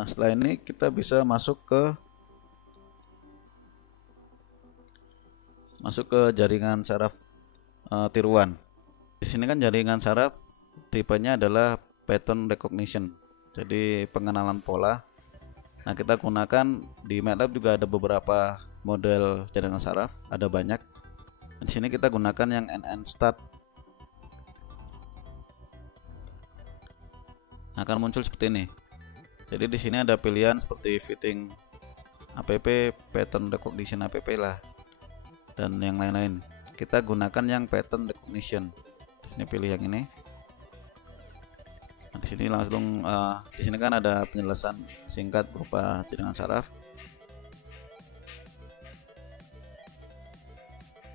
Nah, setelah ini kita bisa masuk ke jaringan saraf tiruan. Di sini kan jaringan saraf tipenya adalah pattern recognition. Jadi pengenalan pola. Nah, kita gunakan di MATLAB juga ada beberapa model jaringan saraf, ada banyak. Di sini kita gunakan yang NN-STAT. Akan muncul seperti ini. Jadi di sini ada pilihan seperti fitting APP, pattern recognition APP lah, dan yang lain-lain. Kita gunakan yang pattern recognition. Ini pilih yang ini. Nah, di sini langsung di sini kan ada penjelasan singkat berupa jaringan saraf.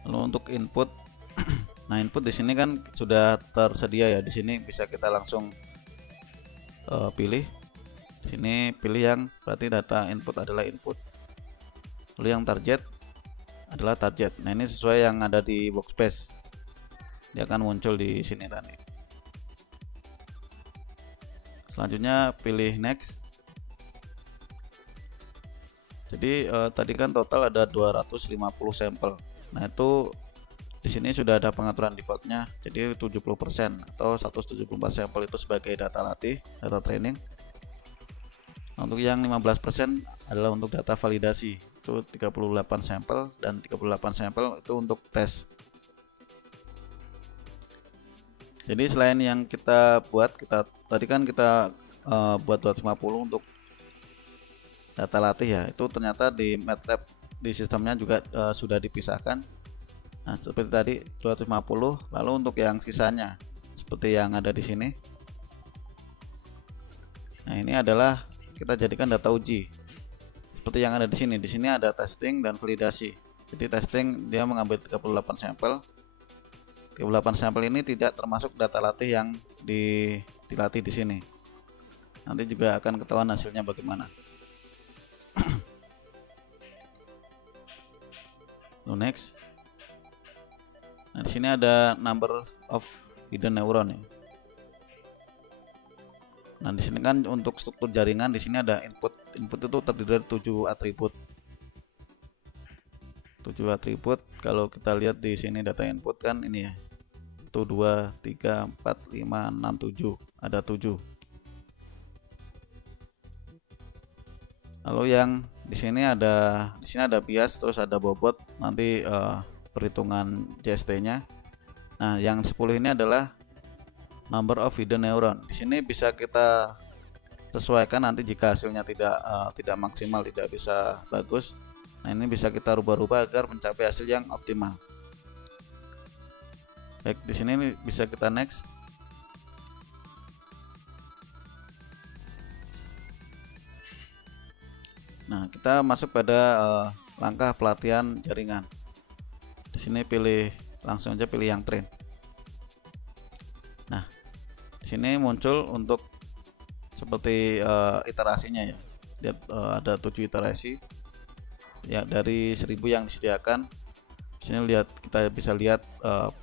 Lalu untuk input, nah input di sini kan sudah tersedia ya. Di sini bisa kita langsung pilih. Di sini pilih yang berarti data input adalah input. Lalu yang target adalah target. Nah ini sesuai yang ada di workspace. Dia akan muncul di sini tadi. Selanjutnya pilih next. Jadi tadi kan total ada 250 sampel. Nah itu di sini sudah ada pengaturan defaultnya. Jadi 70% atau 174 sampel itu sebagai data latih, data training. Untuk yang 15% adalah untuk data validasi. Itu 38 sampel dan 38 sampel itu untuk tes. Jadi selain yang kita buat, tadi kan kita buat 250 untuk data latih ya. Itu ternyata di MATLAB di sistemnya juga sudah dipisahkan. Nah, seperti tadi 250, lalu untuk yang sisanya seperti yang ada di sini. Nah, ini adalah kita jadikan data uji. Seperti yang ada di sini. Di sini ada testing dan validasi. Jadi testing dia mengambil 38 sampel. 38 sampel ini tidak termasuk data latih yang dilatih di sini. Nanti juga akan ketahuan hasilnya bagaimana. Next. Nah, di sini ada number of hidden neuron ya. Nah, di sini kan untuk struktur jaringan di sini ada input. Input itu terdiri dari 7 atribut. 7 atribut. Kalau kita lihat di sini data input kan ini ya. 1 2 3 4 5 6 7. Ada 7. Lalu yang di sini ada bias, terus ada bobot, nanti perhitungan JST-nya. Nah, yang 10 ini adalah number of hidden neuron. Di sini bisa kita sesuaikan nanti jika hasilnya tidak maksimal, tidak bisa bagus. Nah, ini bisa kita rubah-rubah agar mencapai hasil yang optimal. Baik, di sini bisa kita next. Nah, kita masuk pada langkah pelatihan jaringan. Di sini langsung aja pilih yang train. Nah, di sini muncul untuk seperti iterasinya ya. Lihat ada 7 iterasi ya dari 1000 yang disediakan. Di sini kita bisa lihat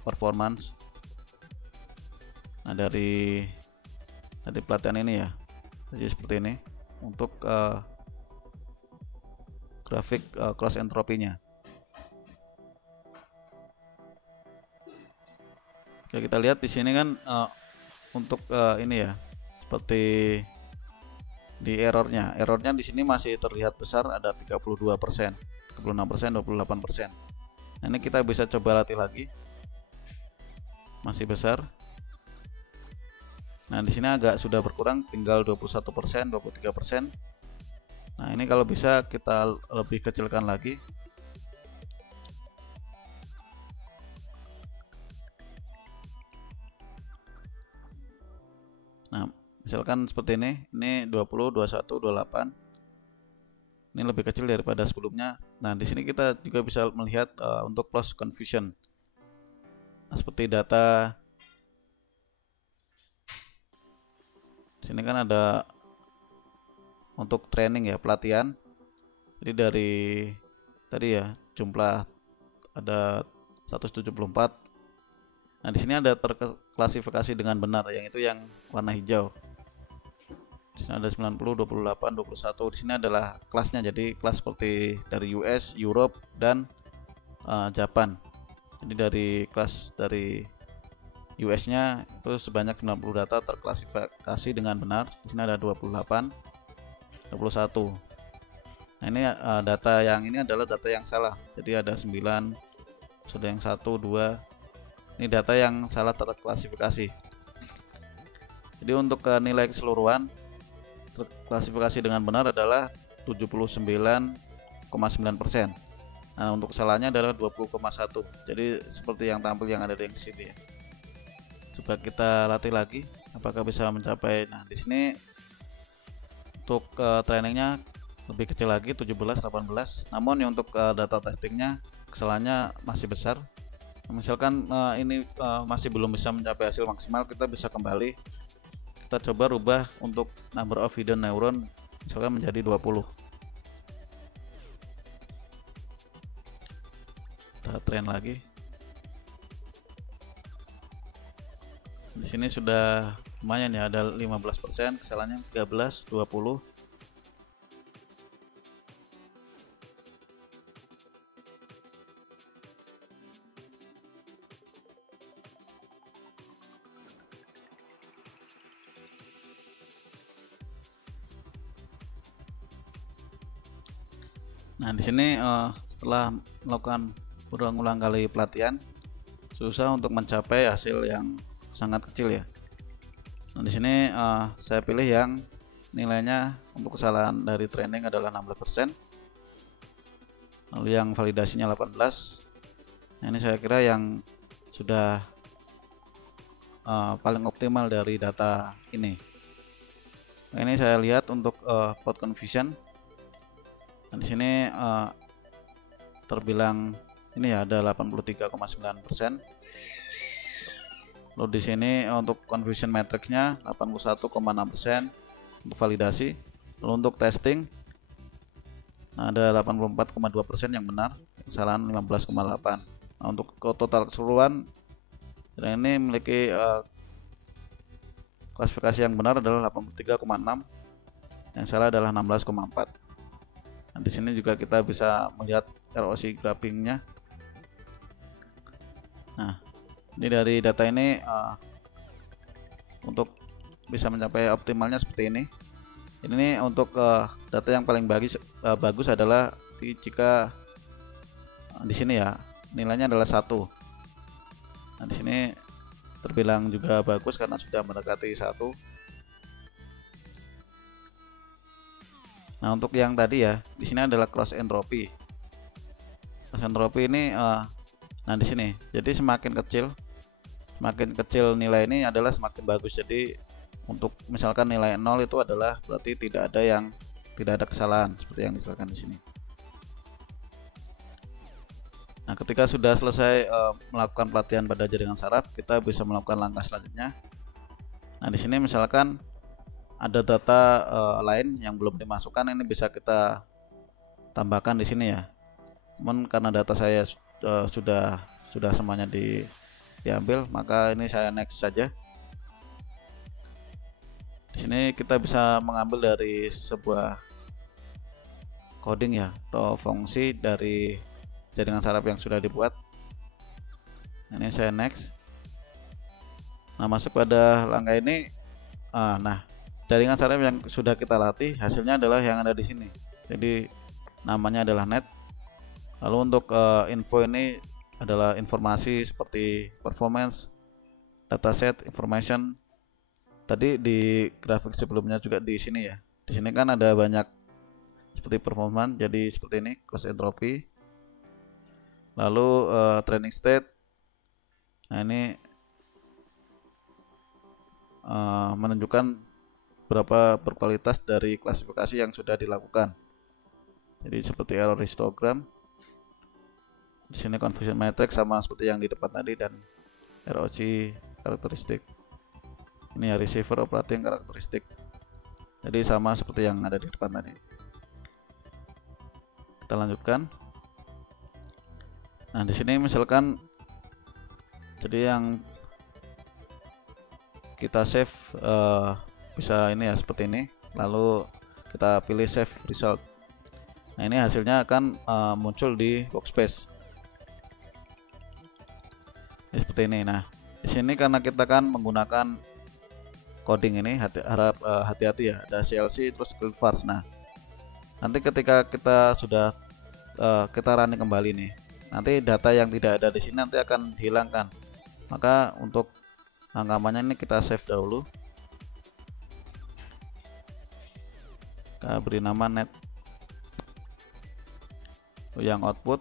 performance. Nah, dari pelatihan ini ya. Jadi seperti ini untuk grafik cross entropinya. Oke, kita lihat di sini kan untuk ini ya, seperti di errornya di sini masih terlihat besar, ada 32%, 36%, 28%. Nah, ini kita bisa coba latih lagi, masih besar. Nah, di sini agak sudah berkurang, tinggal 21%, 23%. Nah, ini kalau bisa kita lebih kecilkan lagi. Nah, misalkan seperti ini 20, 21, 28. Ini lebih kecil daripada sebelumnya. Nah, di sini kita juga bisa melihat untuk loss confusion. Nah, seperti data di sini kan ada untuk training ya, pelatihan. Jadi dari tadi ya jumlah ada 174. Nah, di sini ada terklasifikasi dengan benar, yang itu yang warna hijau. Di sini ada 90, 28, 21. Di sini adalah kelasnya, jadi kelas seperti dari US, Europe, dan Japan. Jadi dari kelas dari US-nya itu sebanyak 90 data terklasifikasi dengan benar. Di sini ada 28, 21. Nah, ini data yang ini adalah data yang salah. Jadi ada 9, sudah yang 1, 2. Ini data yang salah terklasifikasi. Jadi untuk nilai keseluruhan terklasifikasi dengan benar adalah 79,9%. Nah, untuk kesalahannya adalah 20,1. Jadi seperti yang tampil yang ada di sini ya. Coba kita latih lagi apakah bisa mencapai. Nah, di sini untuk trainingnya lebih kecil lagi 17, 18. Namun ya untuk data testingnya kesalahannya masih besar. Misalkan ini masih belum bisa mencapai hasil maksimal, kita bisa kembali, kita coba rubah untuk number of hidden neuron misalkan menjadi 20. Kita train lagi. Di sini sudah lumayan ya, ada 15%, kesalahannya 13, 20. Nah, di sini setelah melakukan berulang-ulang kali pelatihan, susah untuk mencapai hasil yang sangat kecil ya. Nah, di sini saya pilih yang nilainya untuk kesalahan dari training adalah 16%, lalu yang validasinya 18. Nah, ini saya kira yang sudah paling optimal dari data ini. Nah, ini saya lihat untuk code confusion. Nah, di sini terbilang ini ya ada 83,9%. Lalu di sini untuk confusion matrixnya 81,6% untuk validasi. Lalu untuk testing ada 84,2% yang benar, kesalahan 15,8. Nah, untuk total keseluruhan ini memiliki klasifikasi yang benar adalah 83,6, yang salah adalah 16,4. Nah, di sini juga kita bisa melihat ROC graphingnya. Nah, ini dari data ini untuk bisa mencapai optimalnya seperti ini. Ini untuk data yang paling bagus adalah jika di sini ya nilainya adalah 1. Nah, di sini terbilang juga bagus karena sudah mendekati 1. Nah, untuk yang tadi ya, di sini adalah cross entropy. Cross entropy ini nah di sini. Jadi semakin kecil nilai ini adalah semakin bagus. Jadi untuk misalkan nilai 0 itu adalah berarti tidak ada kesalahan seperti yang misalkan di sini. Nah, ketika sudah selesai melakukan pelatihan pada jaringan saraf, kita bisa melakukan langkah selanjutnya. Nah, di sini misalkan ada data lain yang belum dimasukkan, ini bisa kita tambahkan di sini ya. Namun karena data saya sudah semuanya diambil, maka ini saya next saja. Di sini kita bisa mengambil dari sebuah coding ya atau fungsi dari jaringan saraf yang sudah dibuat. Ini saya next. Nah, masuk pada langkah ini. Nah, jaringan saraf yang sudah kita latih hasilnya adalah yang ada di sini. Jadi namanya adalah net. Lalu untuk info ini adalah informasi seperti performance, dataset, information. Tadi di grafik sebelumnya juga di sini ya. Di sini kan ada banyak seperti performance, jadi seperti ini cross entropy. Lalu training state. Nah, ini menunjukkan berapa berkualitas dari klasifikasi yang sudah dilakukan. Jadi seperti error histogram. Di sini confusion matrix sama seperti yang di depan tadi, dan ROC karakteristik. Ini ya receiver operating karakteristik. Jadi sama seperti yang ada di depan tadi. Kita lanjutkan. Nah, di sini misalkan jadi yang kita save bisa ini ya seperti ini. lalu kita pilih save result. Nah, ini hasilnya akan muncul di workspace seperti ini. Nah, di sini karena kita kan menggunakan coding ini, harap hati-hati ya, ada CLC terus CleanVars. Nah, nanti ketika kita sudah kita running kembali nih, nanti data yang tidak ada di sini nanti akan dihilangkan. Maka untuk rangkamannya ini kita save dahulu, kita beri nama net yang output.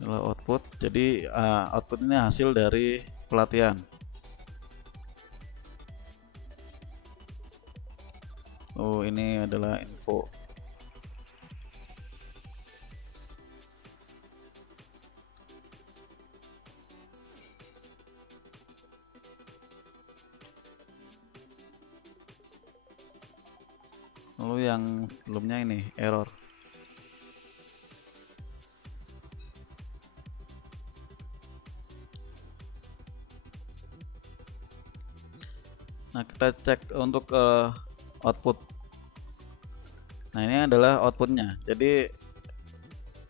Adalah output, jadi output ini hasil dari pelatihan. Oh, ini adalah info. Lalu yang sebelumnya ini error. Nah, kita cek untuk output. Nah, ini adalah outputnya. Jadi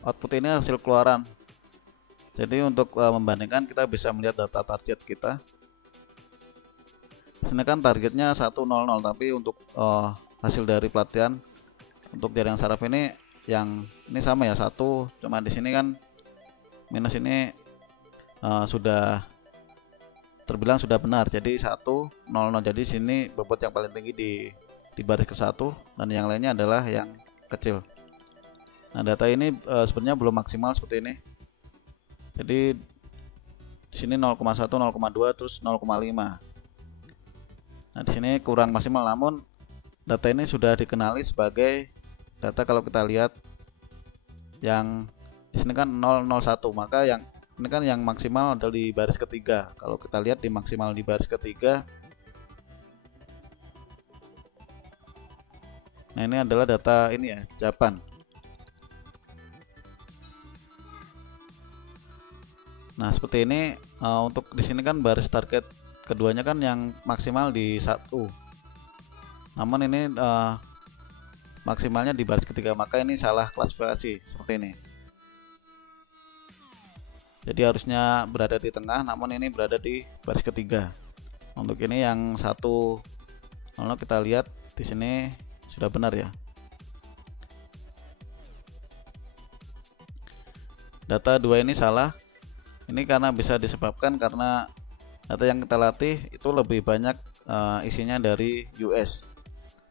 output ini hasil keluaran. Jadi untuk membandingkan, kita bisa melihat data target kita. Sini kan targetnya 100, tapi untuk hasil dari pelatihan untuk jaringan saraf ini yang ini sama ya, 1, cuma di sini kan minus ini sudah terbilang sudah benar, jadi 100. Jadi sini bobot yang paling tinggi di baris ke-1 dan yang lainnya adalah yang kecil. Nah, data ini sebenarnya belum maksimal seperti ini. Jadi di sini 0,1, 0,2 terus 0,5. Nah, di sini kurang maksimal, namun data ini sudah dikenali sebagai data. Kalau kita lihat yang di sini kan 001, maka yang ini kan yang maksimal adalah di baris ketiga. Kalau kita lihat di maksimal di baris ketiga, nah ini adalah data ini ya, japan. Nah, seperti ini untuk di sini kan baris target keduanya kan yang maksimal di 1. Namun ini maksimalnya di baris ketiga, maka ini salah klasifikasi seperti ini. Jadi harusnya berada di tengah, namun ini berada di baris ketiga. Untuk ini yang 1, lalu kita lihat di sini sudah benar ya. Data 2 ini salah. Ini karena bisa disebabkan karena data yang kita latih itu lebih banyak isinya dari US.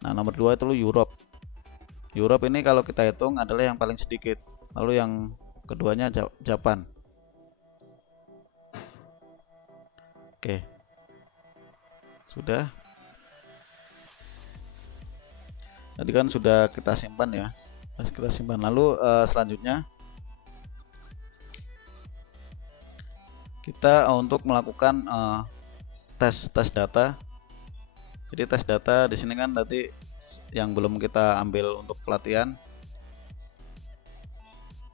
Nah, nomor 2 itu Europe. Europe ini kalau kita hitung adalah yang paling sedikit. Lalu yang keduanya Japan. Oke, sudah. Tadi kan sudah kita simpan ya, kita simpan. Lalu selanjutnya kita untuk melakukan tes data. Jadi tes data di sini kan tadi yang belum kita ambil untuk pelatihan.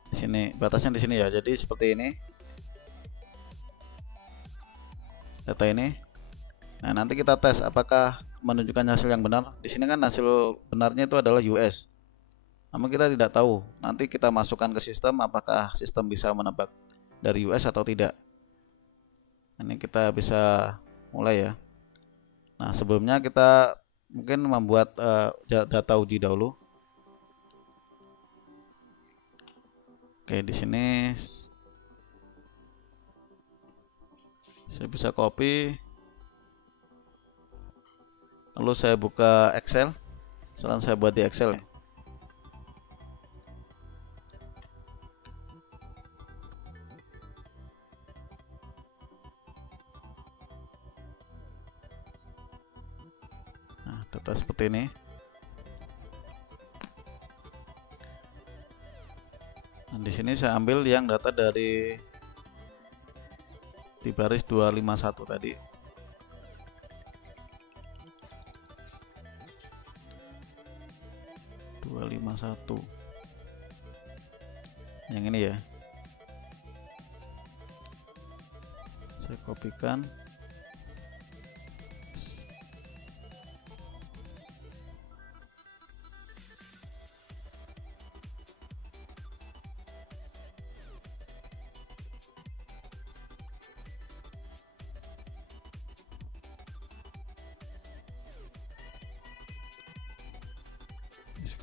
Di sini batasnya di sini ya. Jadi seperti ini data ini. Nah, nanti kita tes apakah menunjukkan hasil yang benar. Di sini kan hasil benarnya itu adalah US. Namun kita tidak tahu. Nanti kita masukkan ke sistem, apakah sistem bisa menebak dari US atau tidak. Ini kita bisa mulai ya. Nah, sebelumnya kita mungkin membuat data uji dahulu. Oke, di sini saya bisa copy, lalu saya buka Excel. Misalkan saya buat di Excel ya. Nah, data seperti ini. Nah, di sini saya ambil yang data dari di baris 251 tadi. Yang ini ya. saya kopikan.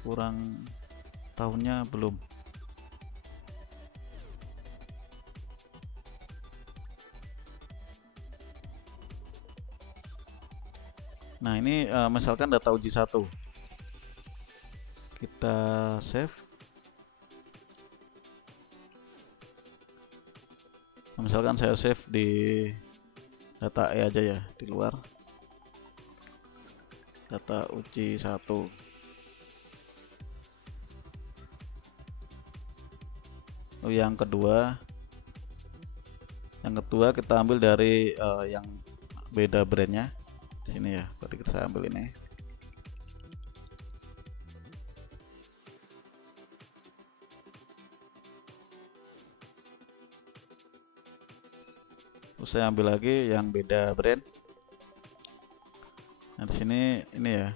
Kurang tahunnya belum. Nah ini misalkan data uji 1, kita save. Nah, misalkan saya save di data E aja ya, di luar data uji 1. Lalu yang kedua kita ambil dari yang beda brandnya di sini ya, berarti kita ambil ini. Terus saya ambil lagi yang beda brand. Nah di sini ini ya,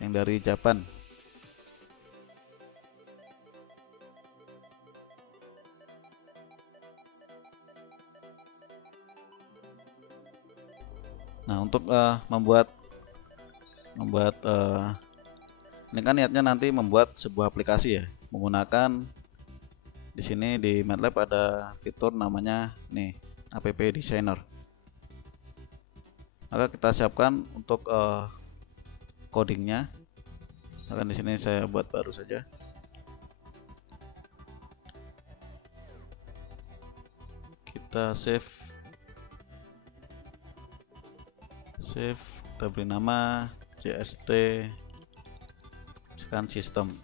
yang dari Japan. Nah untuk membuat ini kan niatnya nanti membuat sebuah aplikasi ya, menggunakan di sini di MATLAB ada fitur namanya nih app designer. Maka kita siapkan untuk codingnya. Akan di sini saya buat baru saja. Kita save, kita beri nama JST scan system.